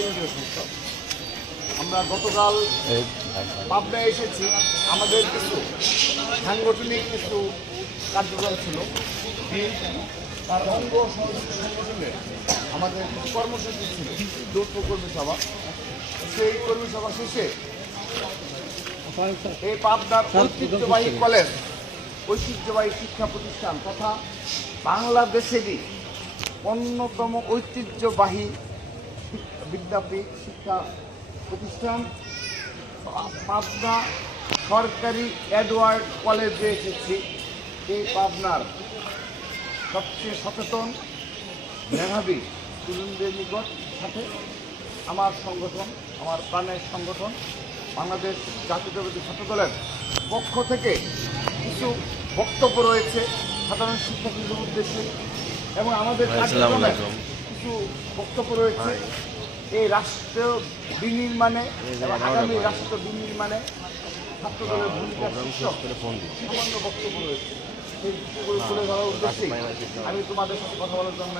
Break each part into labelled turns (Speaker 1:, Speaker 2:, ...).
Speaker 1: কেন্দ্রীয় সংসদ। আমরা গতকাল পাবনায় এসেছি। আমাদের কিছু সাংগঠনিক কিছু কার্যক্রম ছিল। তার অঙ্গ সংগঠনের আমাদের কর্মসূচি ছিল। যৌথ কর্মী সভা সেই কর্মী সভা শেষে এই পাবনার ঐতিহ্যবাহী কলেজ ঐতিহ্যবাহী শিক্ষা প্রতিষ্ঠান তথা বাংলাদেশেরই অন্যতম ঐতিহ্যবাহী বিদ্যাপীঠ শিক্ষা প্রতিষ্ঠান পাবনা সরকারি এডওয়ার্ড কলেজে এসেছি। এই পাবনার সবচেয়ে সচেতন মেধাবী তরুণদের নিকট সাথে আমার সংগঠন আমার প্রাণের সংগঠন বাংলাদেশ জাতীয়তাবাদী ছাত্র দলের পক্ষ থেকে কিছু বক্তব্য রয়েছে সাধারণ শিক্ষার্থীদের উদ্দেশ্যে এবং আমাদের কিছু বক্তব্য রয়েছে। এই রাষ্ট্র বিনির্মাণে আগামী রাষ্ট্র বিনির্মাণে ছাত্র দলের ভূমিকা সামান্য বক্তব্য রয়েছে। সেই তুলে ধরার উদ্দেশ্যে আমি তোমাদের সাথে কথা বলার জন্য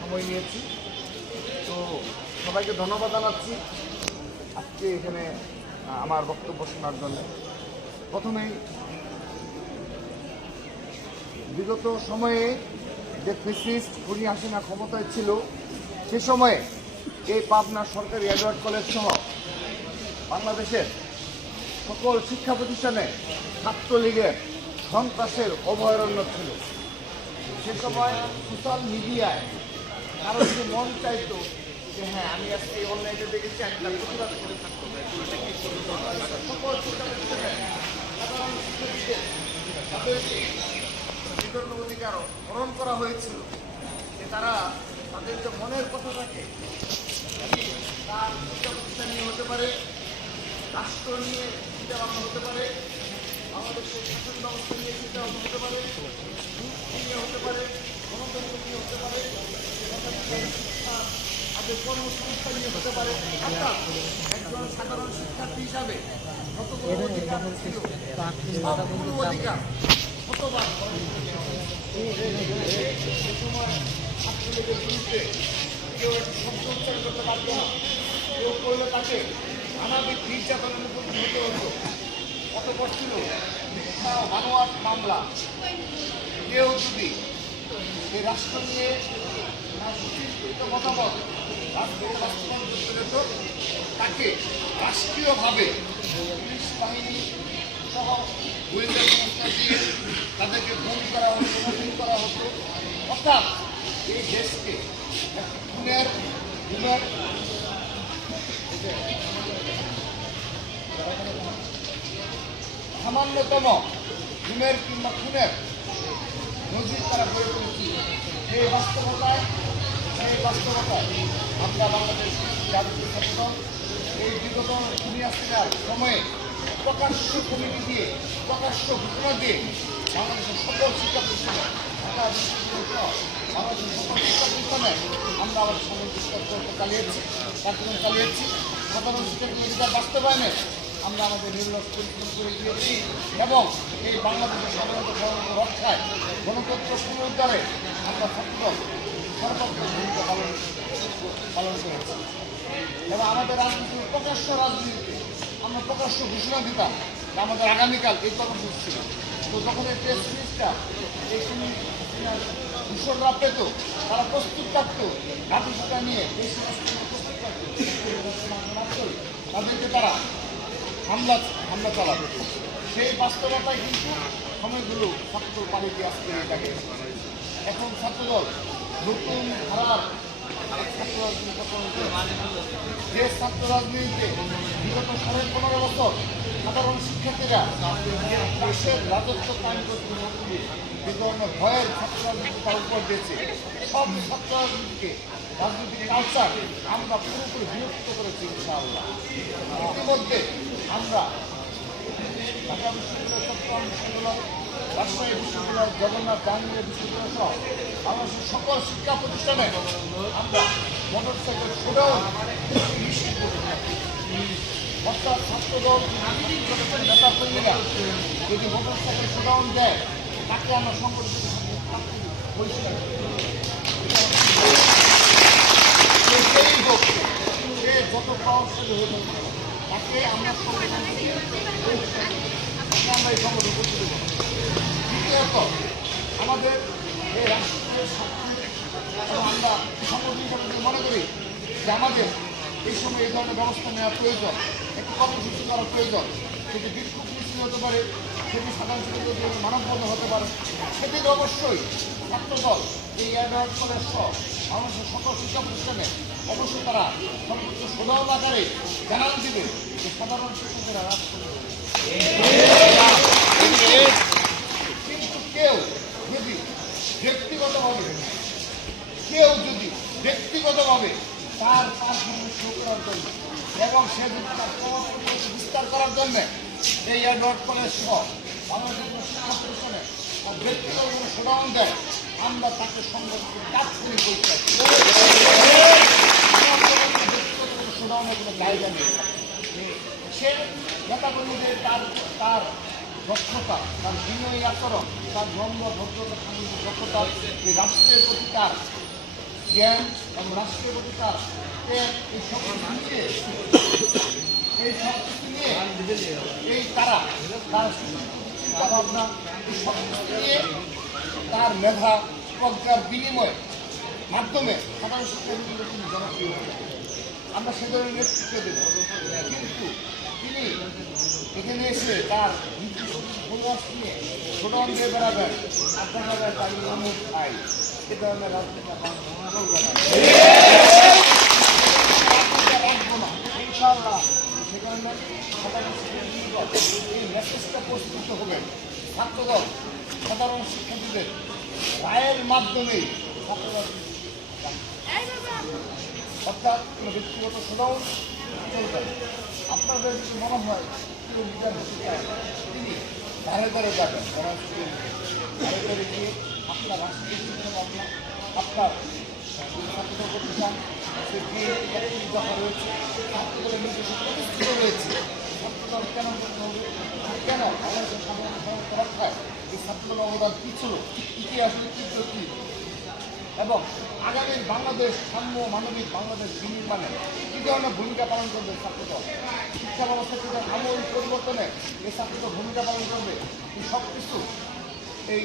Speaker 1: সময় নিয়েছি। তো সবাইকে ধন্যবাদ জানাচ্ছি আজকে এখানে আমার বক্তব্য শোনার জন্য। প্রথমেই বিগত সময়ে যে ফেসিস্ট খুনি হাসিনা ক্ষমতায় ছিল সে সময়ে এই পাবনা সরকারি এডওয়ার্ড কলেজ সহ বাংলাদেশের সকল শিক্ষা প্রতিষ্ঠানে ছাত্রলীগের সন্ত্রাসের অভয়ারণ্য ছিল। সে সময় সোশ্যাল মিডিয়ায় কারও যদি মন চাইতো যে হ্যাঁ আমি আজকে অনলাইনে দেখেছি সকল অধিকার হরণ করা হয়েছিল যে তারা তাদের যে মনের কথা থাকে তার প্রতিষ্ঠান নিয়ে হতে পারে রাষ্ট্র নিয়ে চিন্তা ভাবনা হতে পারে বাংলাদেশের ব্যবস্থা নিয়ে চিন্তা ভাবনা হতে পারে নিয়ে হতে পারে গণতন্ত্র নিয়ে হতে পারে তাদের কর্মসংস্থান নিয়ে হতে পারে অর্থাৎ একজন সাধারণ শিক্ষার্থী হিসাবে যতগুলো অধিকার কেউ শব্দ করতে পারত না কেউ করলে তাকে নানাবিধ নির্যাতনের উপর হতে হতো অতপর ছিল মিথ্যা ও মামলা কেউ যদি এই রাষ্ট্র নিয়ে মতামত রাষ্ট্রীয় বাস্তবায়ন করতে যেত তাকে রাষ্ট্রীয়ভাবে পুলিশ বাহিনী সহ গোয়েন্দা সংস্থা দিয়ে তাদেরকে ফোন করা হতো করা হতো অর্থাৎ এই দেশকে সামান্যতম খুনের কিংবা খুনের নজির তারা গড়ে তুলেছিল সেই বাস্তবতায় সেই বাস্তবতায় আমরা বাংলাদেশ জাতীয় ছাত্র এই বিগত দুনিয়া সেনার সময়ে প্রকাশ্য কমিটি দিয়ে, প্রকাশ্য ঘোষণা দিয়ে বাংলাদেশের সকল শিক্ষা প্রতিষ্ঠানে ঢাকা বিশ্ববিদ্যালয় আমরা আমাদের সামনে করতে চালিয়েছি কার্যক্রম চালিয়েছি সাধারণ শিক্ষার্থী অধিকার বাস্তবায়নে আমরা আমাদের নির্লস পরিশ্রম এবং এই বাংলাদেশের সাধারণত গণতন্ত্র রক্ষায় গণতন্ত্র পুনরুদ্ধারে আমরা ছাত্র সর্বাত্মক ভূমিকা পালন এবং আমাদের রাজনীতি প্রকাশ্য রাজনীতিতে আমরা প্রকাশ্য ঘোষণা দিতাম আমাদের আগামীকাল এই কর্মসূচি ছিল। তো যখন এই প্রেস রিলিজটা এই দূষণরা পেত, তারা প্রস্তুত থাকতো ঘাটিটা নিয়ে প্রস্তুত থাকতো, তাদেরকে তারা হামলা হামলা চালাবে সেই বাস্তবতায় কিন্তু সময়গুলো ছাত্র পানিতে আজকে থাকে। এখন ছাত্রদল নতুন ধারার ছাত্র। যে ছাত্র রাজনীতিতে বিগত সাড়ে পনেরো বছর সাধারণ শিক্ষার্থীরা দেশের রাজত্ব কায়েম করতে বিভিন্ন ভয়ের ছাত্র তার উপর দিয়েছে সব ছাত্র রাজনীতিকে কালচার আমরা পুরোপুরি বিরক্ত করেছি, ইনশাআল্লাহ ইতিমধ্যে আমরা ঢাকা বিশ্ববিদ্যালয় চট্টগ্রাম বিশ্ববিদ্যালয়, রাজশাহী বিশ্ববিদ্যালয় জগন্নাথ জাহাঙ্গীর বিশ্ববিদ্যালয় সহ বাংলাদেশের সকল শিক্ষা প্রতিষ্ঠানে আমরা মোটর সাইকেল শোডাউন নিশ্চিত করে থাকি। অর্থাৎ ছাত্রদল নেতা কর্মীরা যদি মোটর সাইকেল শোডাউন দেয় তাকে আমরা সংগঠিত পরিষ্কার সেই হোক সেই প্রভাবশালী হয়ে থাকে তাকে আমরা সংগঠন আমরা এই সংগঠন করতে দেবো দ্বিতীয়ত আমাদের এই রাষ্ট্রের আমরা সংগঠন যদি মনে করি যে আমাদের এই সময় এই ধরনের ব্যবস্থা নেওয়া প্রয়োজন একটি কর্মসূচি করা প্রয়োজন সেটি বিক্ষোভ মিছিল হতে পারে সেটি সাধারণ শিক্ষকদের মানববন্ধ হতে পারে সেটিতে অবশ্যই ছাত্রদল এই অ্যাডভান্স কলেজ সহ বাংলাদেশের সকল শিক্ষা প্রতিষ্ঠানে অবশ্যই তারা সর্বোচ্চ সুলভ আকারে জানান দিবে যে সাধারণ শিক্ষকেরা কিন্তু কেউ যদি ব্যক্তিগতভাবে, কেউ যদি ব্যক্তিগতভাবে তার তার সঙ্গে জন্য এবং সে যদি তার বিস্তার করার জন্য এই অ্যাডভার্ট কলেজ সহ বাংলাদেশের কোনো শিক্ষা প্রতিষ্ঠানে ব্যক্তিগত কোনো শোডাউন দেয়, আমরা তাকে সংগঠনকে তাৎক্ষণিক পরিচয় ব্যক্তিগত কোনো শোডাউনের কোনো জায়গা নেই সে নেতাকর্মীদের তার তার দক্ষতা, তার বিনয়ী আচরণ, তার নম্র ভদ্রতা, সামাজিক দক্ষতা রাষ্ট্রের প্রতি তার জ্ঞান এবং রাষ্ট্রের প্রতি তার এই কিছু নিয়ে এই সব কিছু নিয়ে এই তারা, তার ভাবনা সব কিছু নিয়ে তার মেধা, প্রজ্ঞার বিনিময় মাধ্যমে সাধারণ তিনি জনপ্রিয় আমরা সে ধরনের নেতৃত্ব দেব। কিন্তু তিনি এখানে এসে তার ফলোয়ার্স নিয়ে ছোট অঙ্কে বেড়াবেন আপনার তার অমুক ভাই এ ধরনের রাজনীতি আমরা চলবে না। রাখব সে কারণে সাধারণ শিক্ষার্থীগণ এই মেসেজটা প্রস্তুত হবেন ছাত্রদল সাধারণ শিক্ষার্থীদের রায়ের মাধ্যমেই ছাত্রদল অর্থাৎ ব্যক্তিগত শোনাউন চলবে। আপনাদের যদি মনে হয় তিনি ধারে ধারে যাবেন ধারে ধারে গিয়ে আপনার রাষ্ট্রীয় আপনার রয়েছে কেন এই কী ছিল কী এবং আগামী বাংলাদেশ সাম্য মানবিক বাংলাদেশ বিনির্মাণে কী ধরনের ভূমিকা পালন করবে ছাত্রদল? শিক্ষা ব্যবস্থা কী ধরনের আমূল পরিবর্তনে এই ছাত্রদল ভূমিকা পালন করবে? সব কিছু এই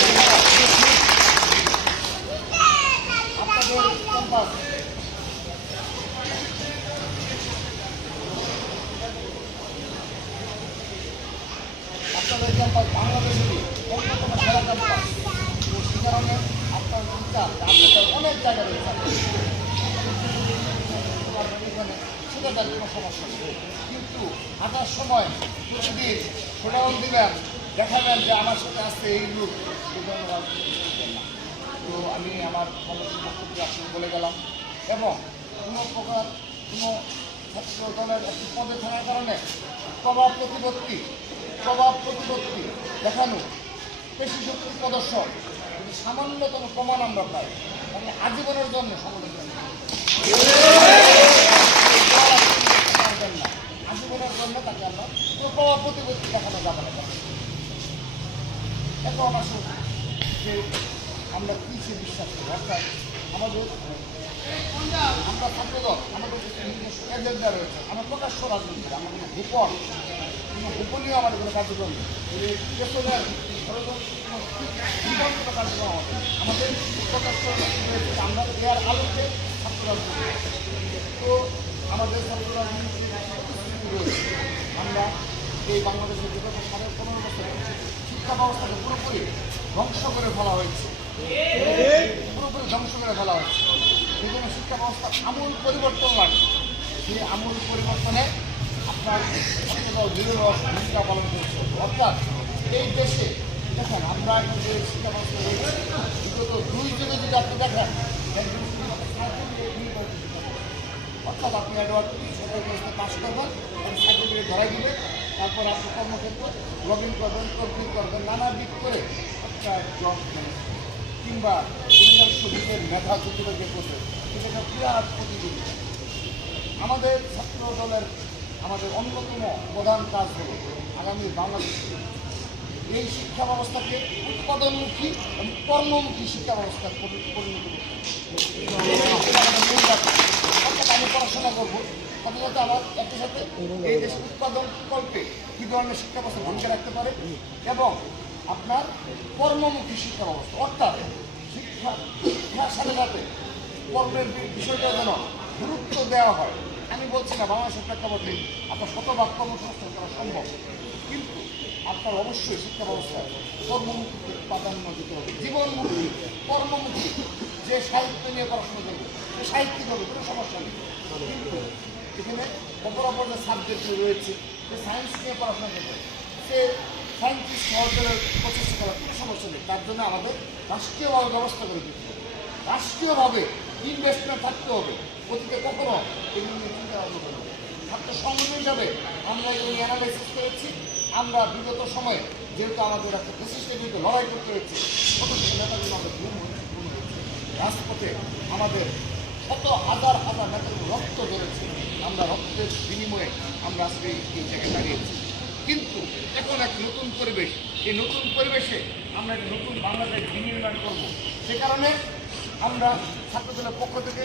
Speaker 1: আপনাদের ক্যাম্পাস সে কারণে আপনার চিন্তা আপনাদের অনেক জায়গা রয়েছে সেটা সমস্যা নেই কিন্তু হাঁটার সময় প্রতিদিন শোডাউন দিবেন দেখাবেন যে আমার সাথে আসছে এই লোক এই তো আমি আমার কলেজের বক্তব্য বলে গেলাম। এবং কোনো প্রকার কোনো ছাত্র দলের পদে থাকার কারণে প্রভাব প্রতিপত্তি প্রভাব প্রতিপত্তি দেখানো পেশি শক্তি প্রদর্শন যদি সামান্যতম প্রমাণ আমরা পাই। তাহলে আজীবনের জন্য পারবেন আজীবনের জন্য তাকে আমরা প্রভাব প্রতিপত্তি দেখানো যাবে না। এখন আসুন যে আমরা কিসে বিশ্বাস করি? অর্থাৎ আমাদের আমরা আমাদের এজেন্ডা রয়েছে। আমরা প্রকাশ্য রাজনীতি কোনো গোপন কোনো গোপনীয় আমাদের কোনো কার্যক্রম এই কার্যক্রম আমাদের। আমাদের প্রকাশ্য রয়েছে, আমরা এর আলোকে ছাত্র। তো আমাদের ছাত্র রয়েছে। আমরা এই বাংলাদেশের বিগত সাড়ে পনেরো বছর শিক্ষা ব্যবস্থাকে পুরোপুরি ধ্বংস করে ফেলা হয়েছে। পুরোপুরি ধ্বংস করে ফেলা হয়েছে। সেই জন্য শিক্ষা ব্যবস্থা আমূল পরিবর্তন লাগবে সেই আমূল পরিবর্তনে আপনার দৃঢ় ভূমিকা পালন করছে। অর্থাৎ এই দেশে দেখেন, আমরা যে শিক্ষা ব্যবস্থা বিগত দুই যুগে যদি আপনি দেখেন একজন। অর্থাৎ আপনি অ্যাডওয়ার্ড সরকারি ব্যবস্থা পাস করবেন সার্টিফিকেট ধরাই দিবে তারপর আপনি কর্মক্ষেত্রে, লগ ইন করবেন, কমপ্লিট করবেন নানা দিক করে একটা জব কিংবা পরিবারের সদস্যের মেধা চতুর্থকে করবে সেটা বিরাট প্রতিযোগিতা আমাদের ছাত্র দলের আমাদের অন্যতম প্রধান কাজ হল আগামী বাংলাদেশ। এই শিক্ষা ব্যবস্থাকে উৎপাদনমুখী এবং কর্মমুখী শিক্ষা ব্যবস্থা পরিণত আমি পড়াশোনা করব সাথে আমার একই সাথে এই দেশের উৎপাদন কল্পে কী ধরনের শিক্ষা ব্যবস্থা ভূমিকা রাখতে পারে এবং আপনার কর্মমুখী শিক্ষা ব্যবস্থা অর্থাৎ শিক্ষা শিক্ষার সাথে সাথে কর্মের বিষয়টা যেন গুরুত্ব দেওয়া হয়। আমি বলছি না বাংলাদেশের প্রেক্ষাপটে আপনার শতভাগ কর্মসংস্থান করা সম্ভব, কিন্তু আপনার অবশ্যই শিক্ষা ব্যবস্থায় কর্মমুখীকে প্রাধান্য দিতে হবে। জীবনমুখী, কর্মমুখী যে সাহিত্য নিয়ে পড়াশোনা করবে, সে সাহিত্যিক হবে, কোনো সমস্যা নেই। কিন্তু এখানে অপর অপর যে সাবজেক্ট রয়েছে, যে সায়েন্স নিয়ে পড়াশোনা করবে, সে সায়েন্টিস্ট হওয়ার জন্য প্রচেষ্টা করার কোনো সমস্যা নেই। তার জন্য আমাদের রাষ্ট্রীয়ভাবে ব্যবস্থা করে দিতে হবে। রাষ্ট্রীয়ভাবে ইনভেস্টমেন্ট থাকতে হবে। অতীতে কখনো এগুলো নিয়ে চিন্তা ভাবনা করব। ছাত্র সংগঠন হিসাবে আমরা এগুলো অ্যানালাইসিস করেছি। আমরা বিগত সময়ে যেহেতু আমাদের একটা প্রচেষ্টার বিরুদ্ধে লড়াই করতে হয়েছে কত নেতাগুলো আমাদের হয়েছে, রাজপথে আমাদের শত হাজার হাজার নেতার রক্ত ধরেছে। আমরা রক্তের বিনিময়ে আমরা আজকে এই জায়গায় দাঁড়িয়েছি। কিন্তু এখন এক নতুন পরিবেশ। এই নতুন পরিবেশে আমরা একটা নতুন বাংলাদেশ বিনির্মাণ করব। সে কারণে আমরা ছাত্রদলের পক্ষ থেকে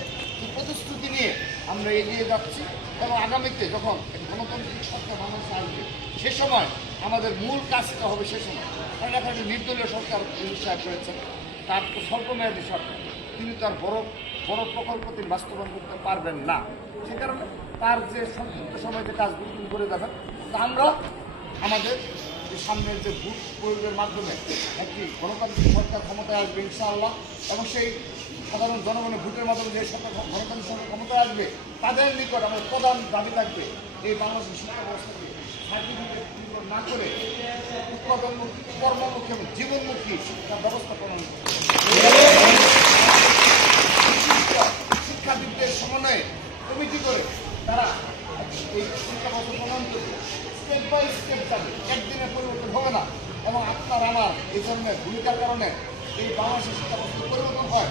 Speaker 1: প্রতিশ্রুতি নিয়ে আমরা এগিয়ে যাচ্ছি এবং আগামীতে যখন গণতান্ত্রিক সরকার বাংলাদেশে আসবে, সে সময় আমাদের মূল কাজটা হবে সে সময়। কারণ এখন একটা নির্দলীয় সরকার সাহেব করেছেন তার তো স্বল্পমেয়াদী সরকার। তিনি তার বড় বড় প্রকল্প তিনি বাস্তবায়ন করতে পারবেন না। সে কারণে তার যে সংক্ষিপ্ত সময় যে কাজগুলো তিনি করে যাবেন, তা আমরা আমাদের সামনের যে ভোট প্রয়োগের মাধ্যমে একটি গণতান্ত্রিক সরকার ক্ষমতায় আসবে ইনশাআল্লাহ, এবং সেই সাধারণ জনগণের ভোটের মাধ্যমে যে সরকার গণতান্ত্রিক সরকার ক্ষমতায় আসবে, তাদের নিকট আমাদের প্রধান দাবি থাকবে এই বাংলাদেশের শিক্ষা ব্যবস্থাকে সার্টিফিকেট না করে উৎপাদনমুখী, কর্মমুখী এবং জীবনমুখী শিক্ষা ব্যবস্থা প্রণয়ন করবে। শিক্ষা- শিক্ষাবিদদের সমন্বয়ে কমিটি করে তারা এই শিক্ষা ব্যবস্থা প্রণয়ন করবে স্টেপ বাই স্টেপ যাবে একদিনে পরিবর্তন হবে না এবং আপনার আমার এই ভূমিকার কারণে এই বাংলাদেশের শিক্ষা ব্যবস্থা পরিবর্তন হয়।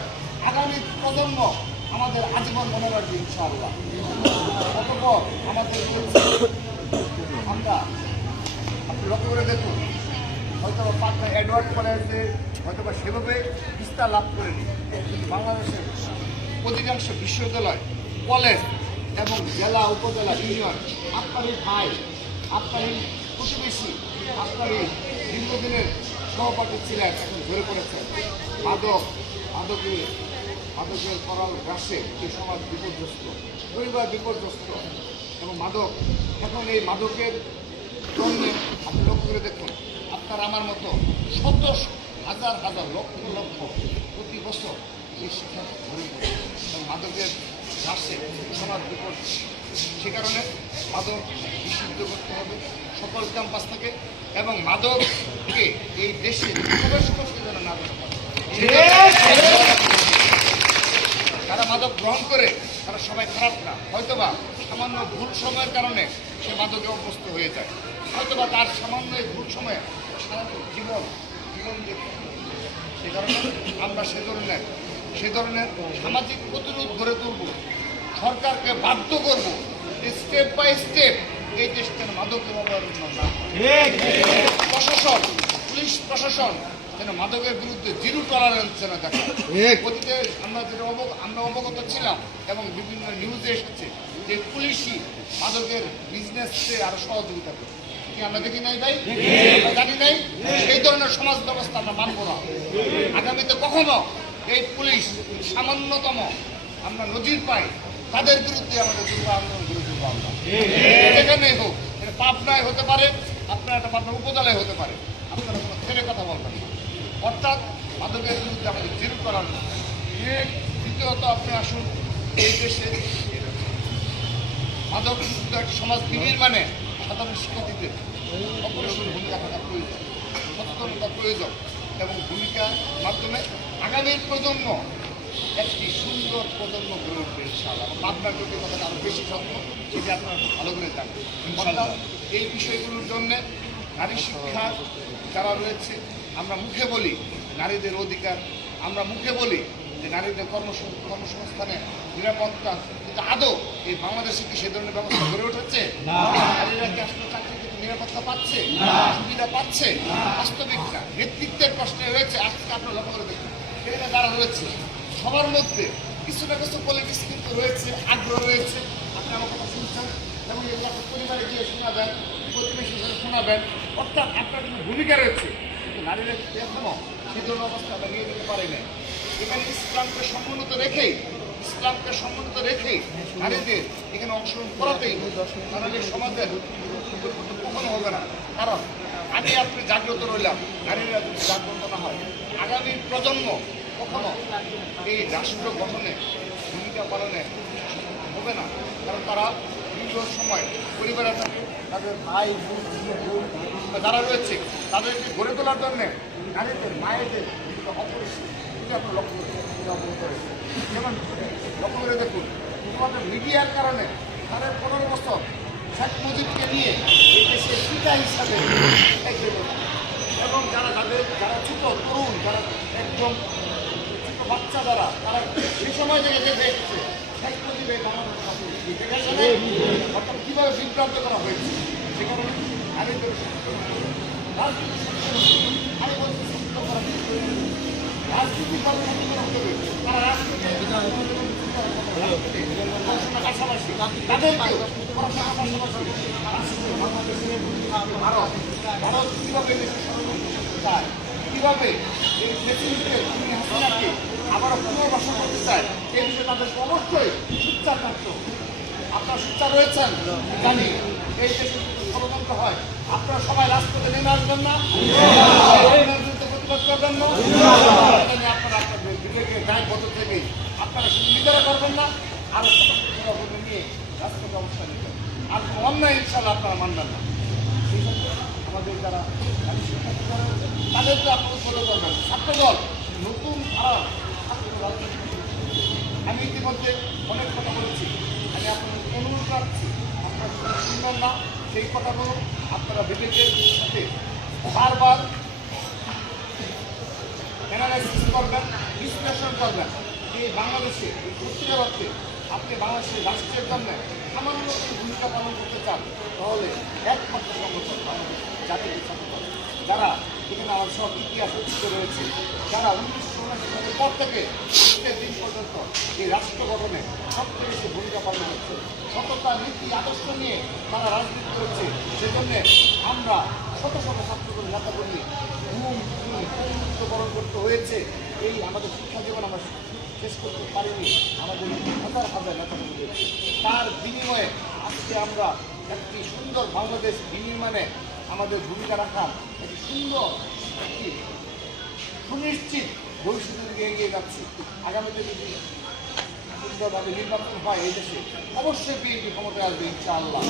Speaker 1: আগামী প্রজন্ম আমাদের আজীবন মনে রাখবে ইনশাআল্লাহ। অতপর আমাদের আমরা আপনি লক্ষ্য করে দেখুন হয়তো পাটনা অ্যাডওয়ার্ড কলেজে হয়তো বা সেভাবে বিস্তার লাভ করেনি। কিন্তু বাংলাদেশের অধিকাংশ বিশ্ববিদ্যালয়, কলেজ এবং জেলা, উপজেলা, ইউনিয়ন, আপনারই ভাই, আপনারই প্রতিবেশী, আপনারই দীর্ঘদিনের সহপাঠী ছিলেন এখন ধরে পড়েছেন। মাদক, মাদকে, মাদকের করার গ্রাসে এই সমাজ বিপর্যস্ত, পরিবার বিপর্যস্ত এবং মাদক। এখন এই মাদকের জন্য আপনি লক্ষ্য করে দেখুন, আপনার আমার মতো শত হাজার হাজার, লক্ষ লক্ষ প্রতি বছর এই শিক্ষা ধরে পড়ে এবং মাদকের ঘাসে সমাজ বিপদ সে কারণে মাদক নিষিদ্ধ করতে হবে সকল ক্যাম্পাস থেকে এবং মাদককে এই দেশে প্রবেশ করতে যেন না। যারা মাদক গ্রহণ করে, তারা সবাই খারাপ না হয়তোবা সামান্য ভুল সময়ের কারণে সে মাদকে অভ্যস্ত হয়ে যায় হয়তোবা তার সামান্য ভুল সময়ে জীবন জীবন হয়। সে কারণে আমরা সে ধরনের সে ধরনের সামাজিক প্রতিরোধ গড়ে তুলব সরকারকে বাধ্য করব স্টেপ বাই স্টেপ এই দেশটার মাদকের অবলম্বন প্রশাসন পুলিশ প্রশাসন যেন মাদকের বিরুদ্ধে জিরো টলারেন্স যেন অতীতে আমরা যেটা আমরা অবগত ছিলাম এবং বিভিন্ন নিউজে এসেছে যে পুলিশই মাদকের বিজনেসে আরও সহযোগিতা করে কি আমরা দেখি নাই ভাই? জানি নাই? সেই ধরনের সমাজ ব্যবস্থা আমরা মানব না। আগামীতে কখনো এই পুলিশ সামান্যতম আমরা নজির পাই তাদের বিরুদ্ধে আমাদের যুব আন্দোলন তুলব আমরা। যেখানেই হোক এটা পাবনায় হতে পারে আপনার একটা পাবনা উপজেলায় হতে পারে। আপনারা কোনো ছেলে কথা বলবেন না। অর্থাৎ মাদকের বিরুদ্ধে আমাদের জিরো করার। দ্বিতীয়ত আপনি আসুন এই দেশে মাদক একটা সমাজ বিনির্মাণে সাধারণ শিক্ষার্থীদের অপরিসর ভূমিকা থাকা প্রয়োজন। সচেতনতা প্রয়োজন এবং ভূমিকার মাধ্যমে আগামীর প্রজন্ম একটি সুন্দর প্রজন্ম গড়ে উঠবে ইনশাআল্লাহ। এবং পাবনার প্রতি কথা আরও বেশি যত্ন সেটি আপনারা ভালো করে ইনশাআল্লাহ। এই বিষয়গুলোর জন্য নারী শিক্ষা যারা রয়েছে আমরা মুখে বলি নারীদের অধিকার আমরা মুখে বলি যে নারীদের কর্মস কর্মসংস্থানে নিরাপত্তা কিন্তু আদৌ এই বাংলাদেশে কি সে ধরনের ব্যবস্থা গড়ে উঠেছে? নারীরা কি আসলে চাকরি নিরাপত্তা পাচ্ছে? সুবিধা পাচ্ছে? বাস্তবিক নেতৃত্বের প্রশ্নে রয়েছে আজকে আপনার লক্ষ্য করে দেখুন। এখানে যারা রয়েছে সবার মধ্যে কিছু না কিছু পলিটিক্স কিন্তু রয়েছে, আগ্রহ রয়েছে। আপনি আমার কথা শুনছেন এবং এগুলো আপনার পরিবারে গিয়ে শোনাবেন প্রতিবেশী হিসেবে শোনাবেন অর্থাৎ আপনার কিন্তু ভূমিকা রয়েছে। কিন্তু নারীরা কিন্তু এখনও সেই ধরনের অবস্থাটা নিয়ে যেতে পারে না এখানে ইসলামকে সম্মানিত রেখেই, ইসলামকে সম্মানিত রেখেই নারীদের এখানে অংশগ্রহণ করাতেই নারীদের সমাজের কখনো হবে না। কারণ আমি আপনি জাগ্রত রইলাম, নারীরা যদি জাগ্রত না হয়, আগামী প্রজন্ম কখনো এই রাষ্ট্র গঠনে ভূমিকা পালনে হবে না। কারণ তারা দীর্ঘ সময় পরিবারে থাকে তাদের ভাই যারা রয়েছে, তাদেরকে গড়ে তোলার জন্য নারীদের, মায়েদের বিভিন্ন অপরিষ্কার লক্ষ্য অবগত রয়েছে যেমন লক্ষ্য করে দেখুন শুধুমাত্র মিডিয়ার কারণে তাদের পনেরো বছর শেখ মুজিবকে নিয়ে এই দেশের পিতা হিসাবে এবং যারা তাদের, যারা ছোট, তরুণ, যারা একদম বাচ্চা যারা তারা সেই সময় থেকে দেখে এসেছে শেখ মুজিবের বাংলাদেশ স্বাধীন। দেখে এসে নেই? অর্থাৎ কীভাবে বিভ্রান্ত করা হয়েছে সেখানে আমি তো আমি বলছি সত্য করা রাজনীতি। তারা রাজনীতি ভারত ভারত কীভাবে চায় কীভাবে এই আবারও পুনর্বাসন করতে চায় এই বিষয়ে তাদের অবশ্যই সুচ্চার থাকতো আপনার সুচ্চার রয়েছেন? জানি, এই দেশে ষড়যন্ত্র হয়, আপনারা সবাই রাজপথে নেমে আসবেন না? প্রতিবাদ করবেন না? আপনারা থেকে আপনারা শুধু নিজেরা করবেন না, আরও সতর্কতা নিয়ে রাজপথে অবস্থান নেবেন আর অন্যায় ইনশাল্লাহ আপনারা মানবেন না। আমাদের যারা তাদেরকে আপনারা ফলো করবেন। ছাত্রদল, নতুন ধারা আমি ইতিমধ্যে অনেক কথা বলেছি। আমি আপনাদের অনুরোধ রাখছি, আপনারা শুনবেন না, সেই কথাগুলো আপনারা বিবেকের সাথে বারবার অ্যানালাইসিস করবেন, বিশ্লেষণ করবেন যে এই বাংলাদেশে অর্থে আপনি বাংলাদেশের রাষ্ট্রের জন্য সামান্য ভূমিকা পালন করতে চান, তাহলে একমাত্র সংগঠন জাতীয় ছাত্র যারা এখানে আমার সব ইতিহাস উচ্চিত রয়েছে যারা উনিশশো উনআশি সালের পর থেকে দিন পর্যন্ত এই রাষ্ট্র গঠনে সবচেয়ে বেশি ভূমিকা পালন করছে। সততা, নীতি, আদর্শ নিয়ে তারা রাজনীতি করছে। সেজন্য আমরা শত শত ছাত্রদের নেতাকর্মী ঘুম করতে হয়েছে। এই আমাদের শিক্ষা জীবন আমরা শেষ করতে পারিনি। আমাদের হাজার হাজার রয়েছে তার বিনিময়ে আজকে আমরা একটি সুন্দর বাংলাদেশ বিনির্মাণে আমাদের ভূমিকা রাখার একটি সুন্দর একটি সুনিশ্চিত ভবিষ্যতের দিকে এগিয়ে যাচ্ছি। আগামীতে যদি সুন্দরভাবে নির্বাচন হয় এই দেশে, অবশ্যই বিএনপি ক্ষমতায় আসবে, ইনশাআল্লাহ।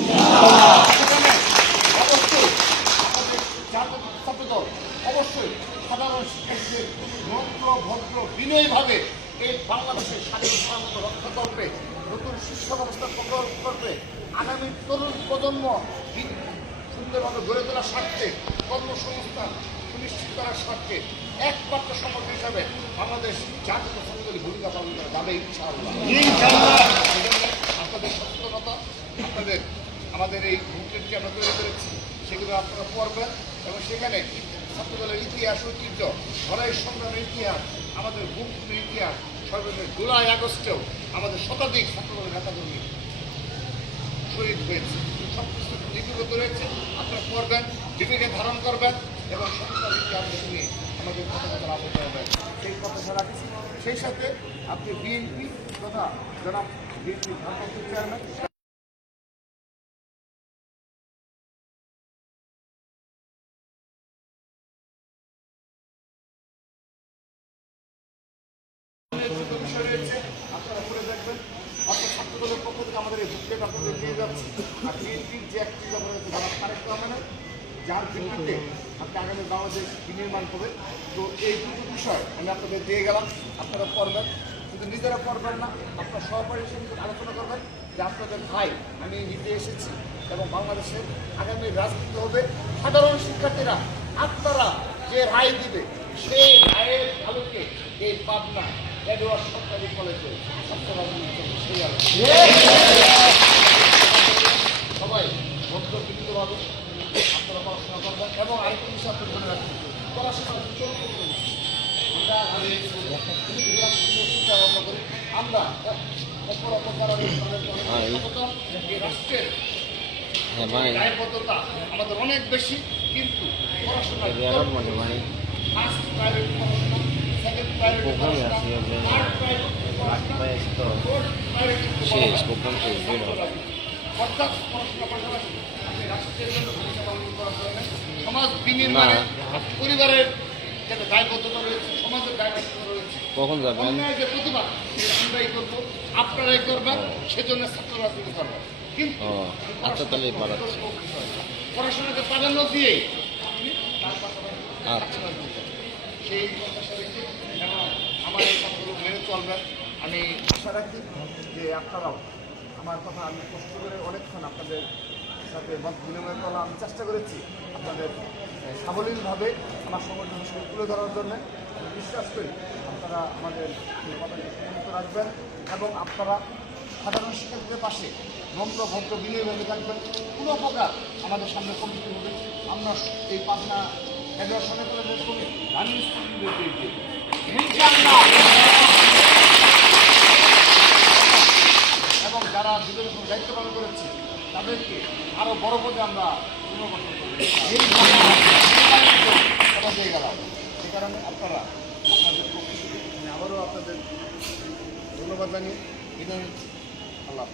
Speaker 1: অবশ্যই ছাত্রদল অবশ্যই সাধারণ শিক্ষার্থীদের নম্র ভদ্র, বিনয়ভাবে এই বাংলাদেশের স্বাধীন রক্ষা করবে নতুন শিক্ষা ব্যবস্থা প্রকল্প করবে আগামী তরুণ প্রজন্ম সুন্দরভাবে গড়ে তোলার স্বার্থে কর্মসংস্থান সুনিশ্চিত করার স্বার্থে একমাত্র সংগঠন হিসাবে আমাদের জাতীয় সংগঠনের ভূমিকা পালন করে যাবে ইনশাআল্লাহ। আপনাদের সচেতনতা আপনাদের আমাদের এই বুকলেটটি আমরা তৈরি করেছি সেগুলো আপনারা পড়বেন এবং সেখানে ছাত্রদলের ইতিহাস ঐতিহ্য লড়াই সংগ্রামের ইতিহাস, আমাদের বুকের ইতিহাস, সর্বশেষ জুলাই আগস্টেও আমাদের শতাধিক ছাত্রদলের নেতাকর্মী শহীদ হয়েছে। সব কিছু লিপিবদ্ধ রয়েছে, আপনারা পড়বেন বিবেকে ধারণ করবেন এবং সত্যতার ইতিহাস নিয়ে আমাদের কথা কথা আবদ্ধ হবেন সেই কথা রাখছি সেই সাথে আপনি বিএনপি তথা জনাব বিএনপি ভারপ্রাপ্ত চেয়ারম্যান আমাদের এই বুকলেট আপনাদের দিয়ে যাচ্ছি আর বিএনপির যে একটি যারা তারেক রহমানের, যার ভিত্তিতে আপনি আগামী বাংলাদেশ বিনির্মাণ করবেন। তো এই দুটো বিষয় আমি আপনাদের দিয়ে গেলাম, আপনারা পড়বেন কিন্তু নিজেরা করবেন না, আপনার সহপাঠীর সঙ্গে আলোচনা করবেন যে আপনাদের ভাই, আমি নিতে এসেছি এবং বাংলাদেশের আগামী রাজনীতি হবে। সাধারণ শিক্ষার্থীরা, আপনারা যে রায় দিবে, সেই রায়ের আলোকে এই পাবনা এডওয়ার্ড সরকারি কলেজে রাজনীতি সবাই ভদ্রবৃন্দভাবে আপনারা পড়াশোনা করবেন এবং আরেকটি বিষয় আপনি মনে রাখবেন পড়াশোনা। আমরা অপর অপকার এই রাষ্ট্রের দায়বদ্ধতা আমাদের অনেক বেশি কিন্তু পড়াশোনা ফার্স্ট প্রায়োরিটি পড়াশোনা সেকেন্ড প্রায়োরিটি পড়াশোনা থার্ড প্রায়োরিটি
Speaker 2: শেষ প্রোগ্রাম শেষ
Speaker 1: দায়বদ্ধতা রয়েছে
Speaker 2: কখন যাবেন?
Speaker 1: আপনারাই করবেন সেজন্য ছাত্র রাজনীতি করবেন কিন্তু
Speaker 2: আচ্ছা, তাহলে বাড়াচ্ছি।
Speaker 1: পড়াশোনাকে প্রাধান্য দিয়ে
Speaker 2: আচ্ছা
Speaker 1: সেই আমার এই কথাগুলো মেনে চলবেন। আমি আশা রাখি যে আপনারাও আমার কথা আমি কষ্ট করে অনেকক্ষণ আপনাদের সাথে মত বিনিময় করা আমি চেষ্টা করেছি আপনাদের সাবলীলভাবে আমার সংগঠন তুলে ধরার জন্য। আমি বিশ্বাস করি আপনারা আমাদের কথাকে রাখবেন এবং আপনারা সাধারণ শিক্ষার্থীদের পাশে নম্র ভদ্র বিনয়ভাবে থাকবেন। কোনো প্রকার আমাদের সামনে কমিটি হবে আমরা এই পাবনা ফেডারেশনে করে করে রানিং স্টুডেন্টদের দিয়ে ইনশাআল্লাহ এবং যারা বিজয় দায়িত্ব পালন করেছে তাদেরকে আরও বড় পদে আমরা পুনর্গঠন করব। কথা গেলাম সে কারণে আপনারা আপনাদের পক্ষ থেকে আমি আবারও আপনাদের ধন্যবাদ জানিয়ে বিদায় নিচ্ছি। আল্লাহ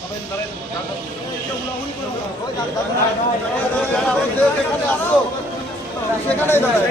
Speaker 1: সবাই দাঁড়ায়।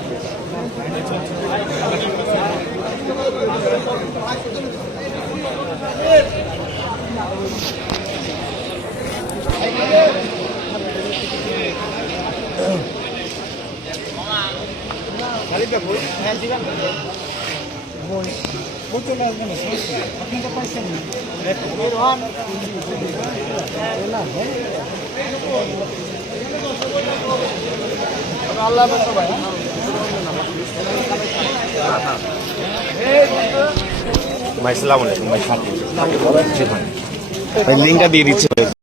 Speaker 1: আসতেছে ভাই আসতেছে ভাই আল্লাহ
Speaker 2: ভাই সালাম আলাইকুম। ভাই লিঙ্কটা দিয়ে দিচ্ছে।